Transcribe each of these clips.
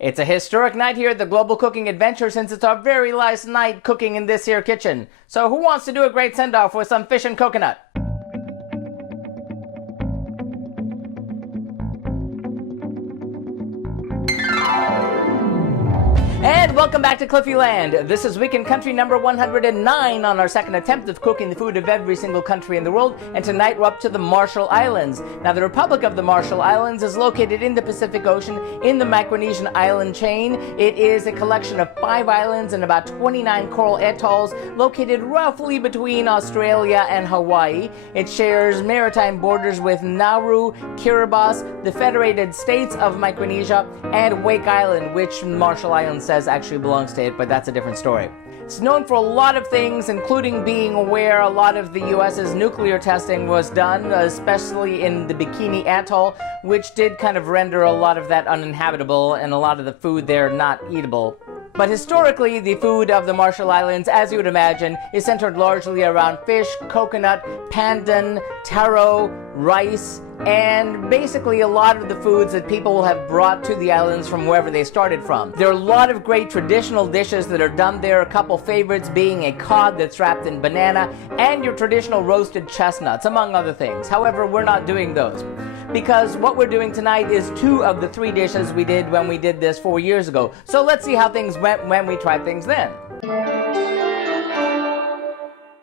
It's a historic night here at the Global Cooking Adventure since it's our very last night cooking in this here kitchen. So who wants to do a great send-off with some fish and coconut? And welcome back to Cliffieland. This is Weekend Country number 109 on our second attempt of cooking the food of every single country in the world. And tonight we're up to the Marshall Islands. Now the Republic of the Marshall Islands is located in the Pacific Ocean in the Micronesian island chain. It is a collection of 5 islands and about 29 coral atolls located roughly between Australia and Hawaii. It shares maritime borders with Nauru, Kiribati, the Federated States of Micronesia, and Wake Island, which Marshall Islands says actually belongs to it, but that's a different story. It's known for a lot of things, including being where a lot of the US's nuclear testing was done, especially in the Bikini Atoll, which did kind of render a lot of that uninhabitable and a lot of the food there not eatable. But historically, the food of the Marshall Islands, as you would imagine, is centered largely around fish, coconut, pandan, taro, rice, and basically a lot of the foods that people have brought to the islands from wherever they started from. There are a lot of great traditional dishes that are done there, a couple favorites being a cod that's wrapped in banana, and your traditional roasted chestnuts, among other things. However, we're not doing those, because what we're doing tonight is 2 of the 3 dishes we did when we did this 4 years ago. So let's see how things went when we tried things then.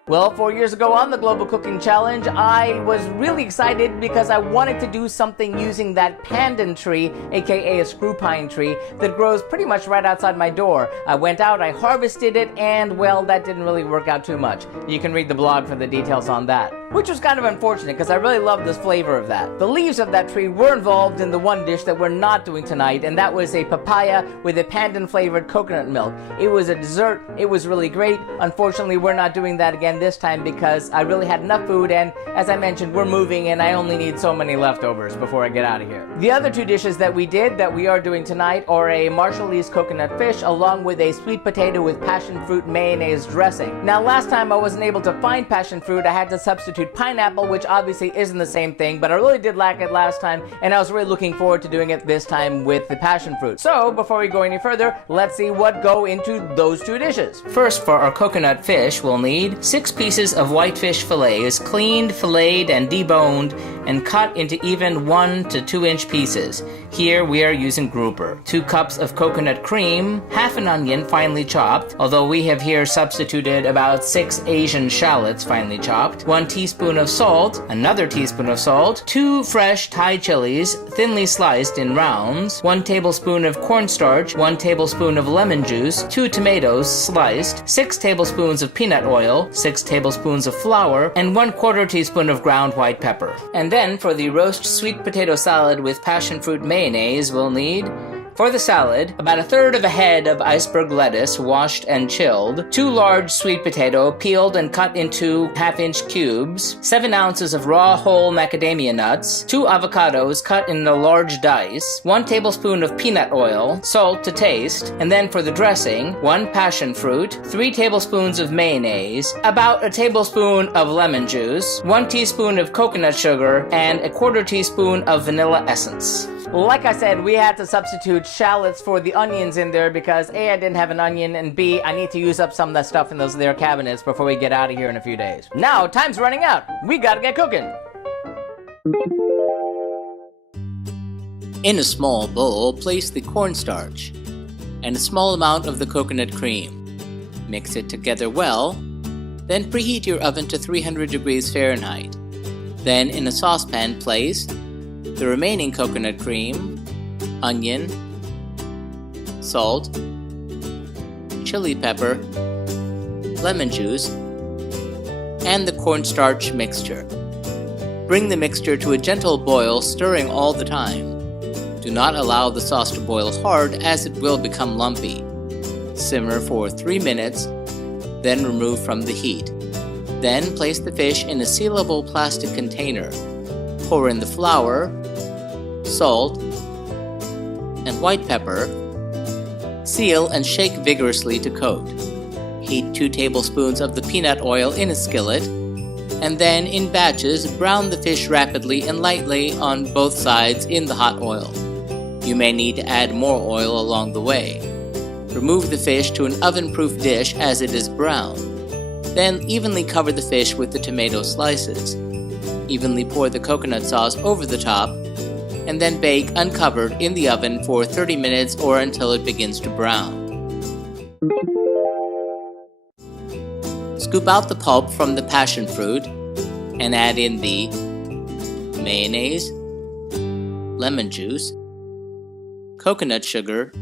Well, 4 years ago on the Global Cooking Challenge, I was really excited because I wanted to do something using that pandan tree, aka a screw pine tree, that grows pretty much right outside my door. I went out, I harvested it, and well, that didn't really work out too much. You can read the blog for the details on that. Which was kind of unfortunate because I really love this flavor of that. The leaves of that tree were involved in the one dish that we're not doing tonight, and that was a papaya with a pandan-flavored coconut milk. It was a dessert, it was really great. Unfortunately, we're not doing that again this time because I really had enough food, and as I mentioned, we're moving and I only need so many leftovers before I get out of here. The other 2 dishes that we are doing tonight are a Marshallese coconut fish along with a sweet potato with passion fruit mayonnaise dressing. Now last time I wasn't able to find passion fruit, I had to substitute pineapple, which obviously isn't the same thing, but I really did like it last time, and I was really looking forward to doing it this time with the passion fruit. So before we go any further, let's see what go into those 2 dishes. First, for our coconut fish, we'll need 6 pieces of whitefish fillets, cleaned, filleted, and deboned, and cut into even 1 to 2 inch pieces. Here we are using grouper. 2 cups of coconut cream, half an onion finely chopped, although we have here substituted about 6 Asian shallots finely chopped, 1 teaspoon of salt, another teaspoon of salt, 2 fresh Thai chilies thinly sliced in rounds, 1 tablespoon of cornstarch, 1 tablespoon of lemon juice, 2 tomatoes sliced, 6 tablespoons of peanut oil, 6 tablespoons of flour, and 1/4 teaspoon of ground white pepper. And then for the roast sweet potato salad with passion fruit mayonnaise, we'll need, for the salad, about 1/3 of a head of iceberg lettuce washed and chilled, 2 large sweet potato peeled and cut into 1/2-inch cubes, 7 ounces of raw whole macadamia nuts, 2 avocados cut in a large dice, 1 tablespoon of peanut oil, salt to taste, and then for the dressing, 1 passion fruit, 3 tablespoons of mayonnaise, about a tablespoon of lemon juice, 1 teaspoon of coconut sugar, and 1/4 teaspoon of vanilla essence. Like I said, we had to substitute shallots for the onions in there because A, I didn't have an onion, and B, I need to use up some of that stuff in those there cabinets before we get out of here in a few days. Now, time's running out. We gotta get cooking. In a small bowl, place the cornstarch and a small amount of the coconut cream. Mix it together well, then preheat your oven to 300 degrees Fahrenheit. Then in a saucepan, place the remaining coconut cream, onion, salt, chili pepper, lemon juice, and the cornstarch mixture. Bring the mixture to a gentle boil, stirring all the time. Do not allow the sauce to boil hard as it will become lumpy. Simmer for 3 minutes, then remove from the heat. Then place the fish in a sealable plastic container. Pour in the flour, salt, and white pepper. Seal and shake vigorously to coat. Heat 2 tablespoons of the peanut oil in a skillet, and then in batches brown the fish rapidly and lightly on both sides in the hot oil. You may need to add more oil along the way. Remove the fish to an oven-proof dish as it is brown. Then evenly cover the fish with the tomato slices. Evenly pour the coconut sauce over the top, and then bake uncovered in the oven for 30 minutes or until it begins to brown. Scoop out the pulp from the passion fruit and add in the mayonnaise, lemon juice, coconut sugar,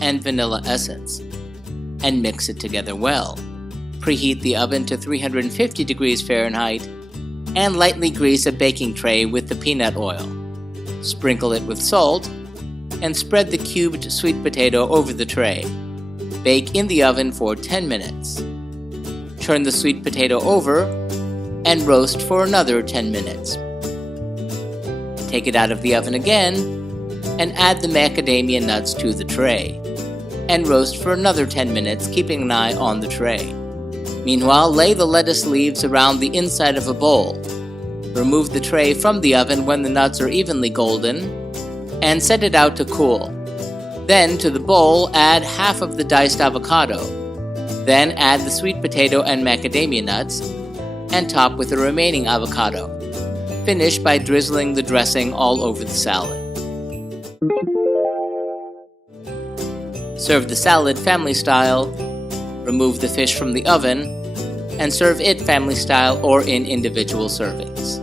and vanilla essence, and mix it together well. Preheat the oven to 350 degrees Fahrenheit and lightly grease a baking tray with the peanut oil. Sprinkle it with salt and spread the cubed sweet potato over the tray. Bake in the oven for 10 minutes. Turn the sweet potato over and roast for another 10 minutes. Take it out of the oven again and add the macadamia nuts to the tray, and roast for another 10 minutes, keeping an eye on the tray. Meanwhile, lay the lettuce leaves around the inside of a bowl. Remove the tray from the oven when the nuts are evenly golden, and set it out to cool. Then, to the bowl, add half of the diced avocado. Then add the sweet potato and macadamia nuts, and top with the remaining avocado. Finish by drizzling the dressing all over the salad. Serve the salad family style, remove the fish from the oven, and serve it family style or in individual servings.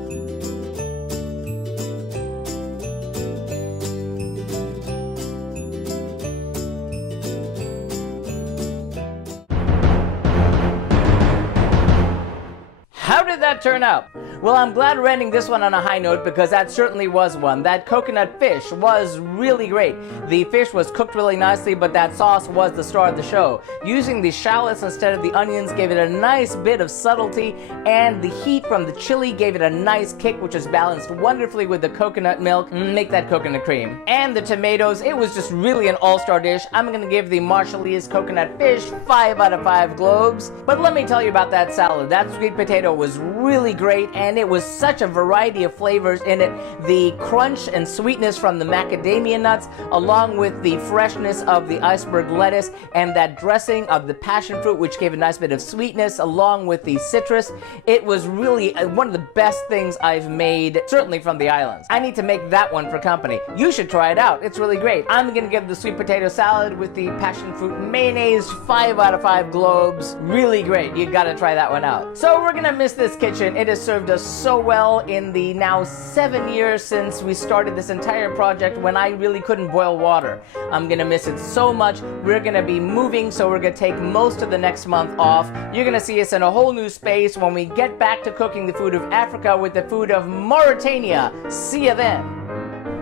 How did that turn out? Well, I'm glad we're ending this one on a high note because that certainly was one. That coconut fish was really great. The fish was cooked really nicely, but that sauce was the star of the show. Using the shallots instead of the onions gave it a nice bit of subtlety, and the heat from the chili gave it a nice kick, which is balanced wonderfully with the coconut milk. Make that coconut cream. And the tomatoes, it was just really an all-star dish. I'm going to give the Marshallese coconut fish 5 out of 5 globes. But let me tell you about that salad. That sweet potato was really great, and it was such a variety of flavors in it. The crunch and sweetness from the macadamia nuts, along with the freshness of the iceberg lettuce, and that dressing of the passion fruit, which gave a nice bit of sweetness, along with the citrus. It was really one of the best things I've made, certainly from the islands. I need to make that one for company. You should try it out. It's really great. I'm gonna give the sweet potato salad with the passion fruit mayonnaise 5 out of 5 globes. Really great. You gotta try that one out. So we're gonna miss this kitchen. It has served us so well in the now 7 years since we started this entire project, when I really couldn't boil water. I'm gonna miss it so much. We're gonna be moving, so we're gonna take most of the next month off. You're gonna see us in a whole new space when we get back to cooking the food of Africa with the food of Mauritania. See you then.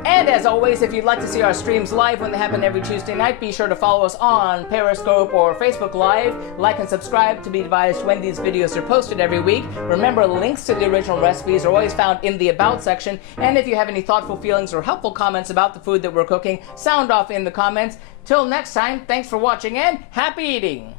And as always, if you'd like to see our streams live when they happen every Tuesday night, be sure to follow us on Periscope or Facebook Live. Like and subscribe to be advised when these videos are posted every week. Remember, links to the original recipes are always found in the About section. And if you have any thoughtful feelings or helpful comments about the food that we're cooking, sound off in the comments. Till next time, thanks for watching and happy eating!